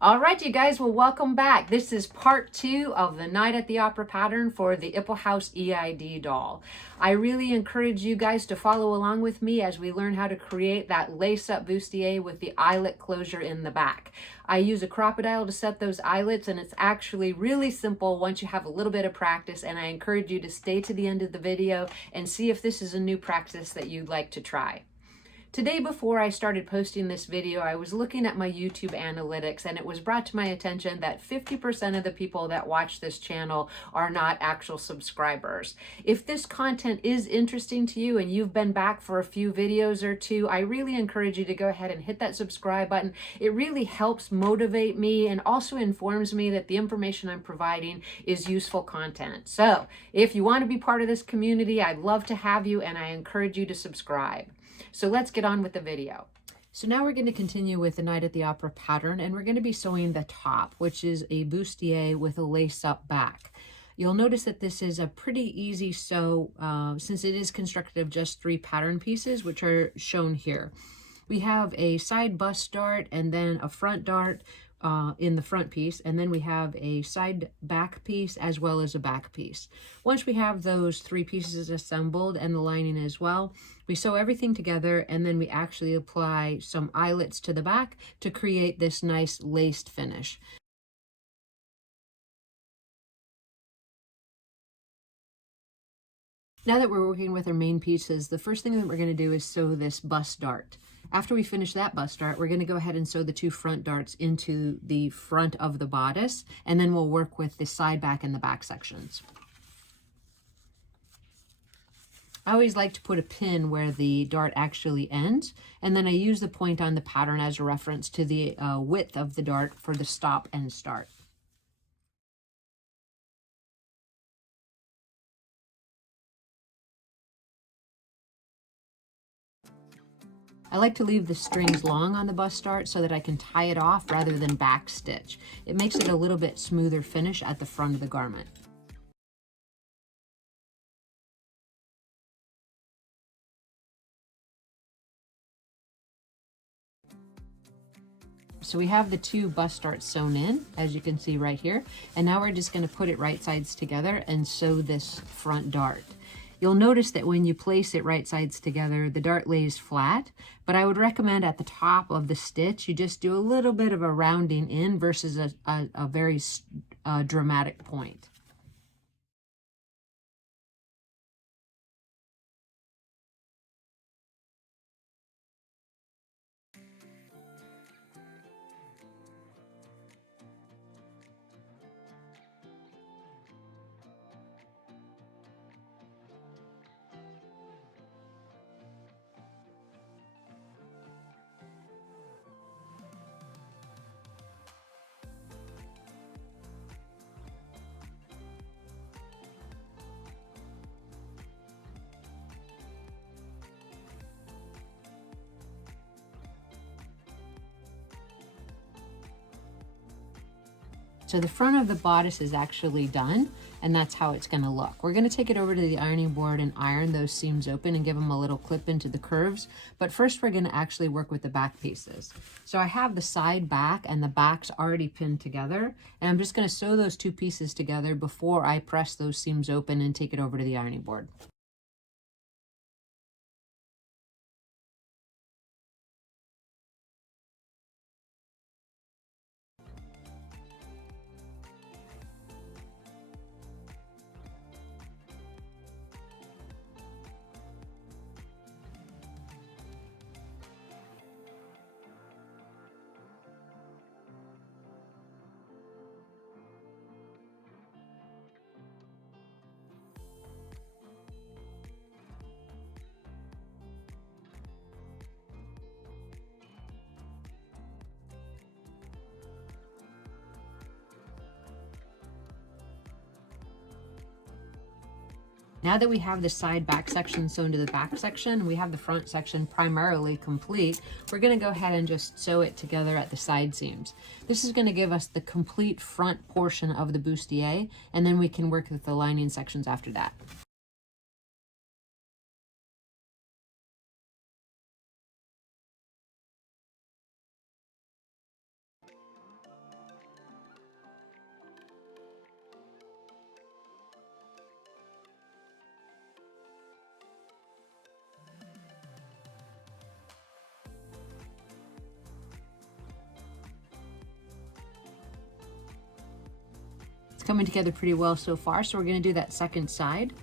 All right, you guys, well, welcome back. This is part 2 of the Night at the Opera pattern for the Ippelhaus EID doll. I really encourage you guys to follow along with me as we learn how to create that lace-up bustier with the eyelet closure in the back. I use a crop-a-dile to set those eyelets, and it's actually really simple once you have a little bit of practice, and I encourage you to stay to the end of the video and see if this is a new practice that you'd like to try. Today, before I started posting this video, I was looking at my YouTube analytics, and it was brought to my attention that 50% of the people that watch this channel are not actual subscribers. If this content is interesting to you and you've been back for a few videos or two, I really encourage you to go ahead and hit that subscribe button. It really helps motivate me and also informs me that the information I'm providing is useful content. So if you want to be part of this community, I'd love to have you, and I encourage you to subscribe. So let's get on with the video. So now we're going to continue with the Night at the Opera pattern, and we're going to be sewing the top, which is a bustier with a lace-up back. You'll notice that this is a pretty easy sew since it is constructed of just 3 pattern pieces, which are shown here. We have a side bust dart and then a front dart in the front piece, and then we have a side back piece as well as a back piece. Once we have those 3 pieces assembled and the lining as well, we sew everything together, and then we actually apply some eyelets to the back to create this nice laced finish. Now that we're working with our main pieces, the first thing that we're going to do is sew this bust dart. After we finish that bust dart, we're going to go ahead and sew the 2 front darts into the front of the bodice, and then we'll work with the side, back, and the back sections. I always like to put a pin where the dart actually ends, and then I use the point on the pattern as a reference to the width of the dart for the stop and start. I like to leave the strings long on the bust dart so that I can tie it off rather than back stitch. It makes it a little bit smoother finish at the front of the garment. So we have the 2 bust darts sewn in, as you can see right here, and now we're just going to put it right sides together and sew this front dart. You'll notice that when you place it right sides together, the dart lays flat, but I would recommend at the top of the stitch, you just do a little bit of a rounding in versus a very dramatic point. So the front of the bodice is actually done, and that's how it's going to look. We're going to take it over to the ironing board and iron those seams open and give them a little clip into the curves. But first we're going to actually work with the back pieces. So I have the side back and the backs already pinned together, and I'm just going to sew those 2 pieces together before I press those seams open and take it over to the ironing board. Now that we have the side back section sewn to the back section, we have the front section primarily complete, we're going to go ahead and just sew it together at the side seams. This is going to give us the complete front portion of the bustier, and then we can work with the lining sections after that. coming together pretty well so far. So we're going to do that second side.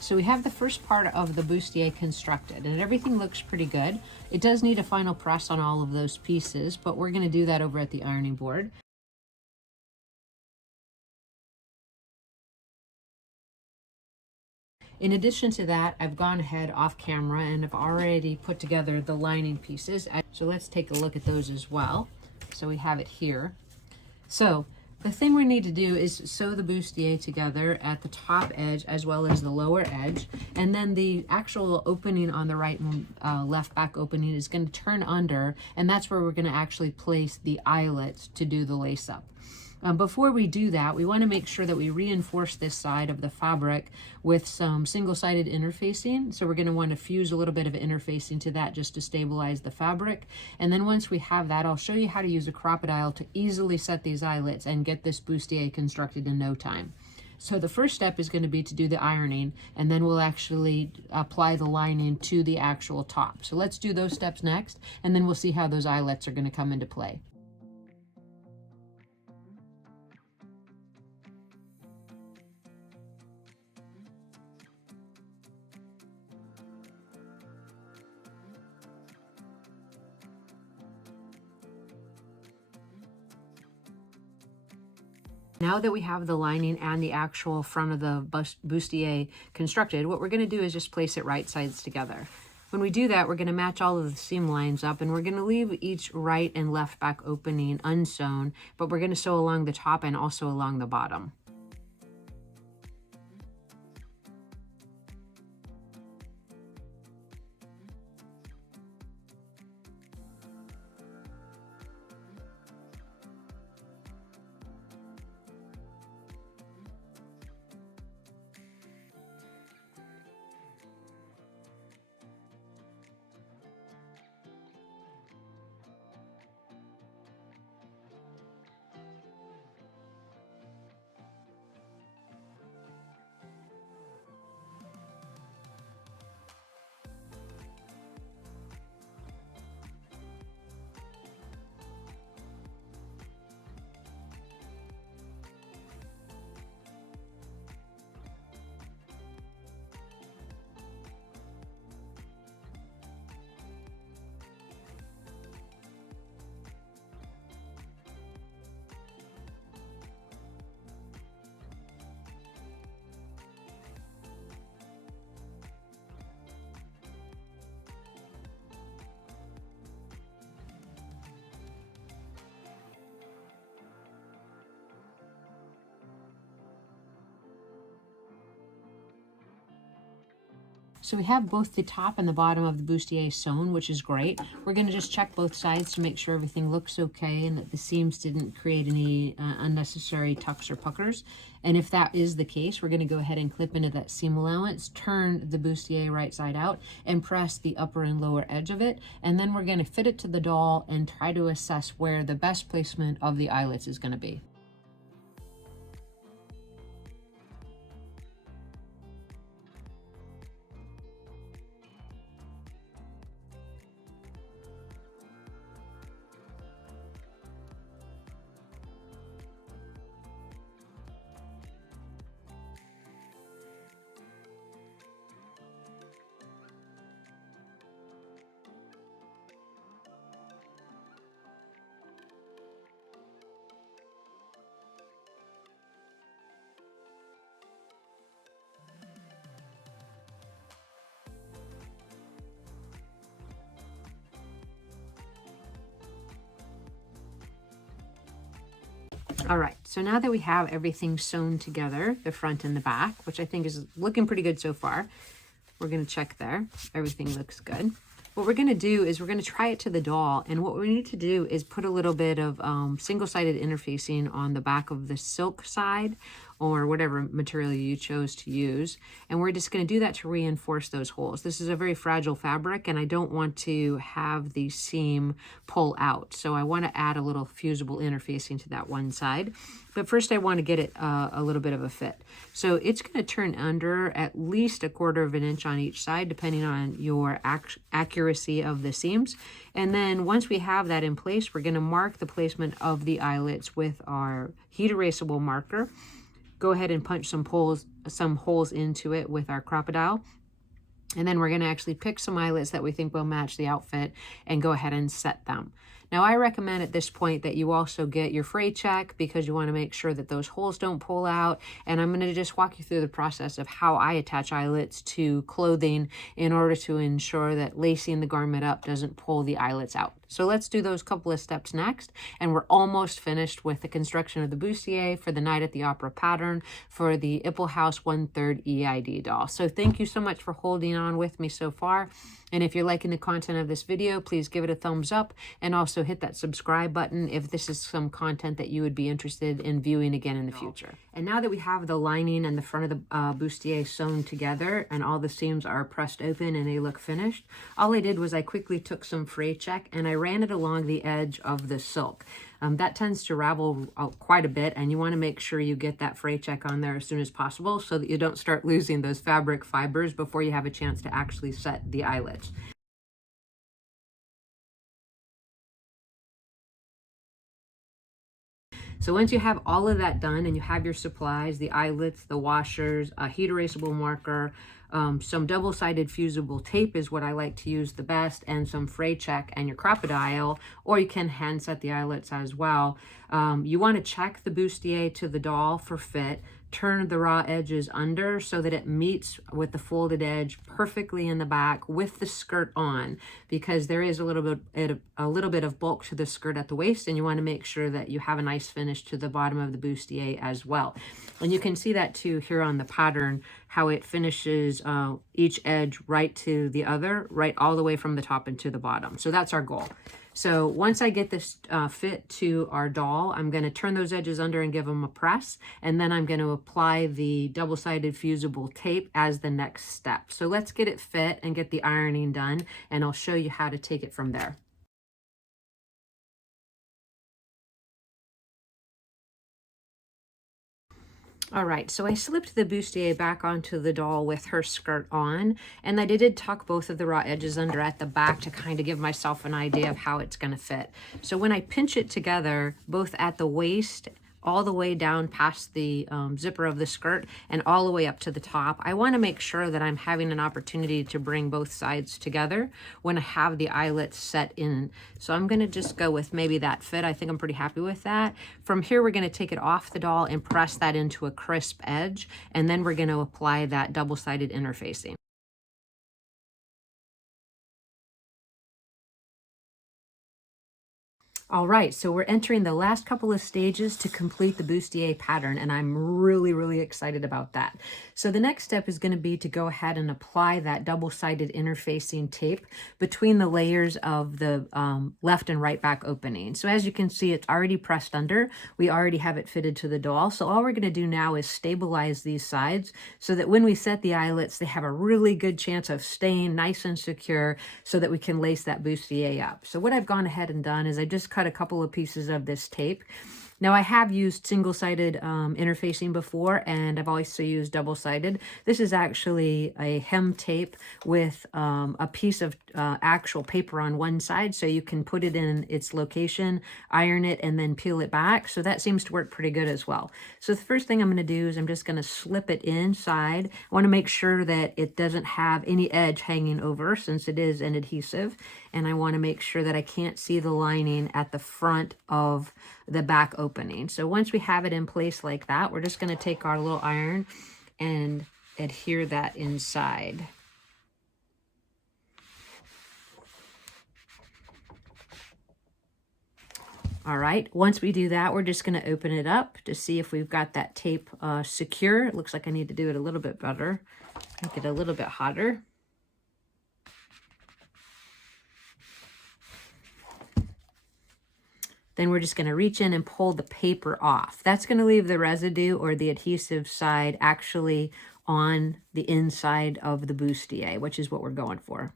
So we have the first part of the bustier constructed, and everything looks pretty good. It does need a final press on all of those pieces, but we're going to do that over at the ironing board. In addition to that, I've gone ahead off camera and I've already put together the lining pieces. So let's take a look at those as well. So we have it here. So the thing we need to do is sew the bustier together at the top edge as well as the lower edge, and then the actual opening on the right and left back opening is going to turn under, and that's where we're going to actually place the eyelets to do the lace up. Before we do that, we want to make sure that we reinforce this side of the fabric with some single-sided interfacing. So we're going to want to fuse a little bit of interfacing to that just to stabilize the fabric. And then once we have that, I'll show you how to use a crop-a-dile to easily set these eyelets and get this bustier constructed in no time. So the first step is going to be to do the ironing, and then we'll actually apply the lining to the actual top. So let's do those steps next, and then we'll see how those eyelets are going to come into play. Now that we have the lining and the actual front of the bustier constructed, what we're going to do is just place it right sides together. When we do that, we're going to match all of the seam lines up, and we're going to leave each right and left back opening unsewn, but we're going to sew along the top and also along the bottom. So we have both the top and the bottom of the bustier sewn, which is great. We're going to just check both sides to make sure everything looks okay and that the seams didn't create any unnecessary tucks or puckers. And if that is the case, we're going to go ahead and clip into that seam allowance, turn the bustier right side out, and press the upper and lower edge of it. And then we're going to fit it to the doll and try to assess where the best placement of the eyelets is going to be. All right, so now that we have everything sewn together, the front and the back, which I think is looking pretty good so far, we're going to check there. Everything looks good. What we're going to do is we're going to try it to the doll, and what we need to do is put a little bit of single-sided interfacing on the back of the silk side or whatever material you chose to use. And we're just going to do that to reinforce those holes. This is a very fragile fabric, and I don't want to have the seam pull out. So I want to add a little fusible interfacing to that one side. But first I want to get it a little bit of a fit. So it's going to turn under at least 1/4 of an inch on each side, depending on your accuracy of the seams. And then once we have that in place, we're going to mark the placement of the eyelets with our heat erasable marker. Go ahead and punch some holes into it with our crop-a-dile. And then we're going to actually pick some eyelets that we think will match the outfit and go ahead and set them. Now, I recommend at this point that you also get your fray check, because you want to make sure that those holes don't pull out. And I'm going to just walk you through the process of how I attach eyelets to clothing in order to ensure that lacing the garment up doesn't pull the eyelets out. So let's do those couple of steps next. And we're almost finished with the construction of the bustier for the Night at the Opera pattern for the Ippelhaus 1/3 EID doll. So thank you so much for holding on with me so far. And if you're liking the content of this video, please give it a thumbs up, and also hit that subscribe button if this is some content that you would be interested in viewing again in the future. And now that we have the lining and the front of the bustier sewn together and all the seams are pressed open and they look finished, all I did was I quickly took some fray check and I ran it along the edge of the silk. That tends to ravel quite a bit, and you want to make sure you get that fray check on there as soon as possible so that you don't start losing those fabric fibers before you have a chance to actually set the eyelets. So once you have all of that done and you have your supplies, the eyelets, the washers, a heat erasable marker, some double-sided fusible tape is what I like to use the best, and some fray check and your crop-a-dile, or you can hand set the eyelets as well. You want to check the bustier to the doll for fit. Turn the raw edges under so that it meets with the folded edge perfectly in the back with the skirt on, because there is a little bit of bulk to the skirt at the waist, and you want to make sure that you have a nice finish to the bottom of the bustier as well. And you can see that too here on the pattern, how it finishes each edge right to the other, right all the way from the top and to the bottom. So that's our goal. So once I get this fit to our doll, I'm going to turn those edges under and give them a press, and then I'm going to apply the double-sided fusible tape as the next step. So let's get it fit and get the ironing done, and I'll show you how to take it from there. All right, so I slipped the bustier back onto the doll with her skirt on, and I did tuck both of the raw edges under at the back to kind of give myself an idea of how it's going to fit. So when I pinch it together, both at the waist, all the way down past the zipper of the skirt and all the way up to the top, I want to make sure that I'm having an opportunity to bring both sides together when I have the eyelets set in. So I'm going to just go with maybe that fit. I think I'm pretty happy with that. From here, we're going to take it off the doll and press that into a crisp edge, and then we're going to apply that double-sided interfacing. All right, so we're entering the last couple of stages to complete the bustier pattern, and I'm really excited about that. So the next step is going to be to go ahead and apply that double-sided interfacing tape between the layers of the left and right back opening. So as you can see, it's already pressed under. We already have it fitted to the doll. So all we're going to do now is stabilize these sides so that when we set the eyelets, they have a really good chance of staying nice and secure so that we can lace that bustier up. So what I've gone ahead and done is I just cut a couple of pieces of this tape. Now I have used single-sided interfacing before, and I've also used double-sided. This is actually a hem tape with a piece of actual paper on one side, so you can put it in its location, iron it, and then peel it back. So that seems to work pretty good as well. So the first thing I'm going to do is I'm just going to slip it inside. I want to make sure that it doesn't have any edge hanging over, since it is an adhesive, and I want to make sure that I can't see the lining at the front of the back opening. So once we have it in place like that, we're just going to take our little iron and adhere that inside. All right, once we do that, we're just going to open it up to see if we've got that tape secure. It looks like I need to do it a little bit better, make it a little bit hotter. then we're just going to reach in and pull the paper off. That's going to leave the residue or the adhesive side actually on the inside of the bustier, which is what we're going for.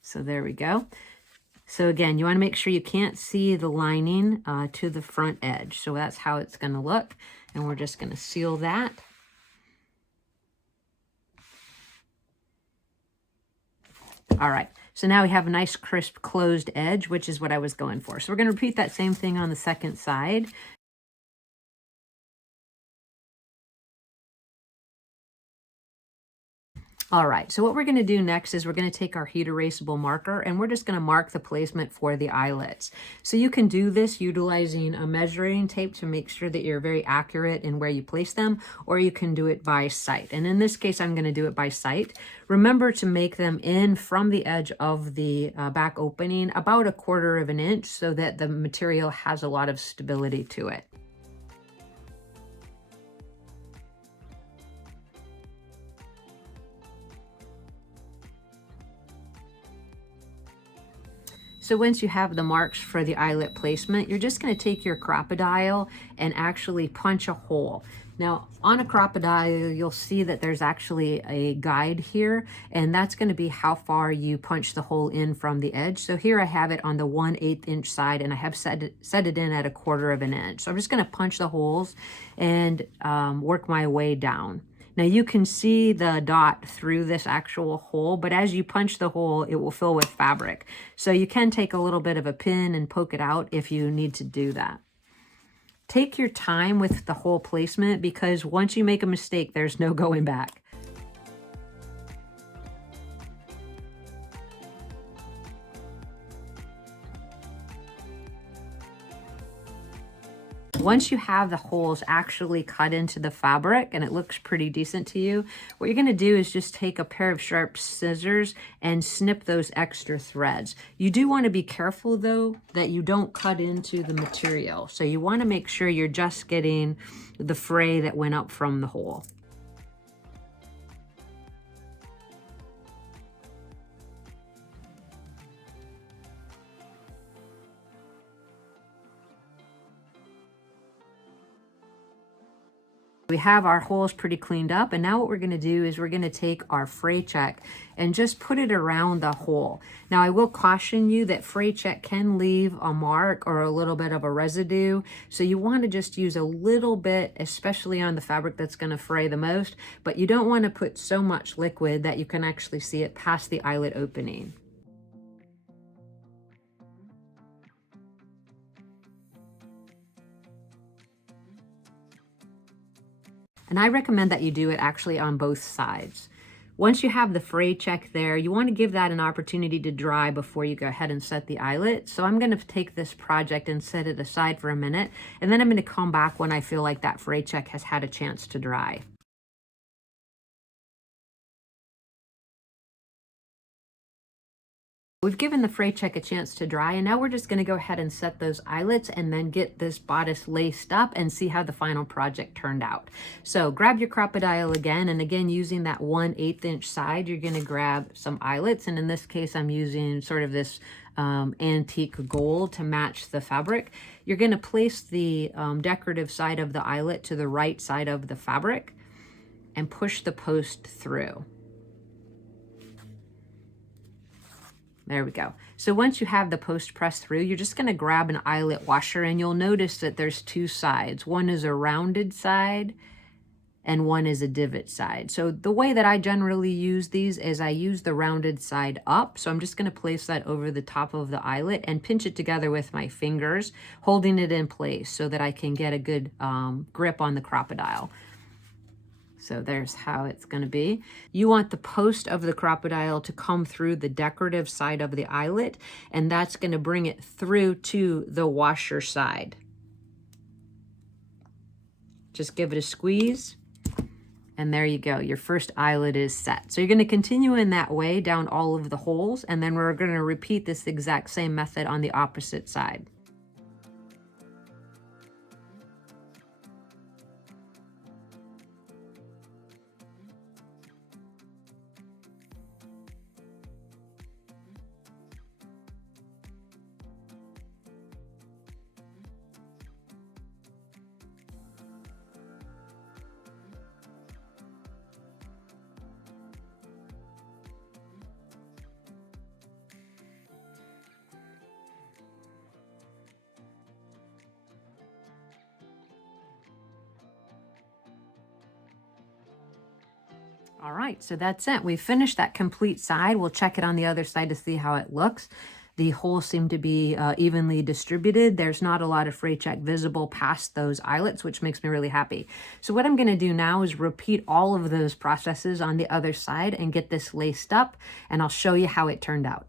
So there we go. So again, you want to make sure you can't see the lining to the front edge. So that's how it's going to look. And we're just going to seal that. All right, so now we have a nice crisp closed edge, which is what I was going for. So we're going to repeat that same thing on the second side. All right, so what we're going to do next is we're going to take our heat erasable marker and we're just going to mark the placement for the eyelets. So you can do this utilizing a measuring tape to make sure that you're very accurate in where you place them, or you can do it by sight. And in this case, I'm going to do it by sight. Remember to make them in from the edge of the back opening about 1/4 of an inch so that the material has a lot of stability to it. So once you have the marks for the eyelet placement, you're just going to take your crop-a-dile and actually punch a hole. Now, on a crop-a-dile, you'll see that there's actually a guide here, and that's going to be how far you punch the hole in from the edge. So here I have it on the 1/8 inch side, and I have set it in at 1/4 of an inch. So I'm just going to punch the holes and work my way down. Now you can see the dot through this actual hole, but as you punch the hole, it will fill with fabric. So you can take a little bit of a pin and poke it out if you need to do that. Take your time with the hole placement because once you make a mistake, there's no going back. Once you have the holes actually cut into the fabric and it looks pretty decent to you, what you're going to do is just take a pair of sharp scissors and snip those extra threads. You do want to be careful though that you don't cut into the material. So you want to make sure you're just getting the fray that went up from the hole. We have our holes pretty cleaned up, and now what we're going to do is we're going to take our fray check and just put it around the hole. Now I will caution you that fray check can leave a mark or a little bit of a residue, so you want to just use a little bit, especially on the fabric that's going to fray the most, but you don't want to put so much liquid that you can actually see it past the eyelet opening. And I recommend that you do it actually on both sides. Once you have the fray check there, you want to give that an opportunity to dry before you go ahead and set the eyelet. So I'm going to take this project and set it aside for a minute, and then I'm going to come back when I feel like that fray check has had a chance to dry. We've given the fray check a chance to dry, and now we're just going to go ahead and set those eyelets and then get this bodice laced up and see how the final project turned out. So grab your crop-a-dile again, and again using that 1/8 inch side, you're going to grab some eyelets, and in this case I'm using sort of this antique gold to match the fabric. You're going to place the decorative side of the eyelet to the right side of the fabric and push the post through. There we go. So once you have the post pressed through, you're just going to grab an eyelet washer, and you'll notice that there's two sides. One is a rounded side and one is a divot side. So the way that I generally use these is I use the rounded side up. So I'm just going to place that over the top of the eyelet and pinch it together with my fingers, holding it in place so that I can get a good grip on the crop-a-dile. So there's how it's going to be. You want the post of the crop-a-dile to come through the decorative side of the eyelet, and that's going to bring it through to the washer side. Just give it a squeeze, and there you go. Your first eyelet is set. So you're going to continue in that way down all of the holes, and then we're going to repeat this exact same method on the opposite side. All right, so that's it. We finished that complete side. We'll check it on the other side to see how it looks. The holes seem to be evenly distributed. There's not a lot of fray check visible past those eyelets, which makes me really happy. So what I'm going to do now is repeat all of those processes on the other side and get this laced up, and I'll show you how it turned out.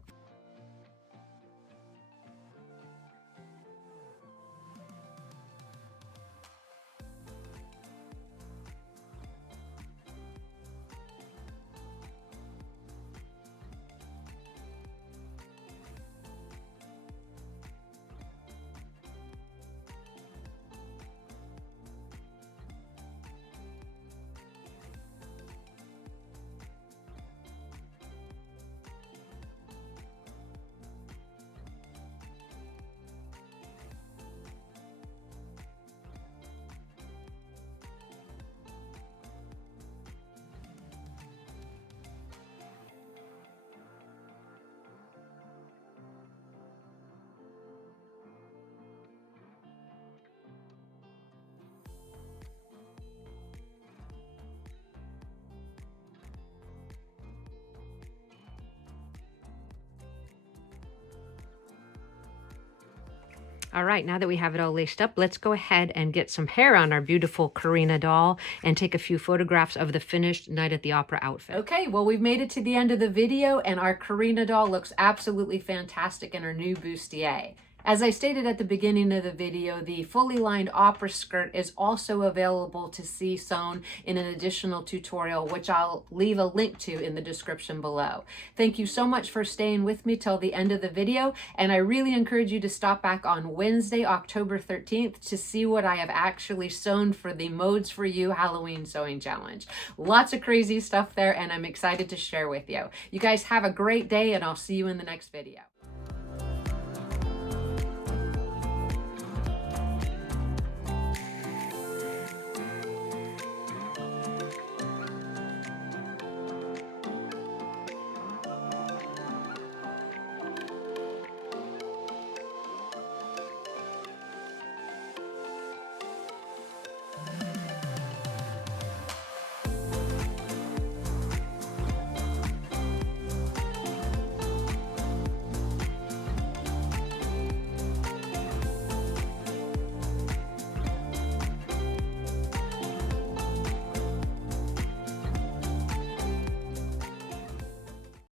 All right, now that we have it all laced up, let's go ahead and get some hair on our beautiful Karina doll and take a few photographs of the finished Night at the Opera outfit. Okay, well, we've made it to the end of the video, and our Karina doll looks absolutely fantastic in her new bustier. As I stated at the beginning of the video, the fully lined opera skirt is also available to see sewn in an additional tutorial, which I'll leave a link to in the description below. Thank you so much for staying with me till the end of the video, and I really encourage you to stop back on Wednesday, October 13th to see what I have actually sewn for the Modes for You Halloween Sewing Challenge. Lots of crazy stuff there, and I'm excited to share with you. You guys have a great day, and I'll see you in the next video.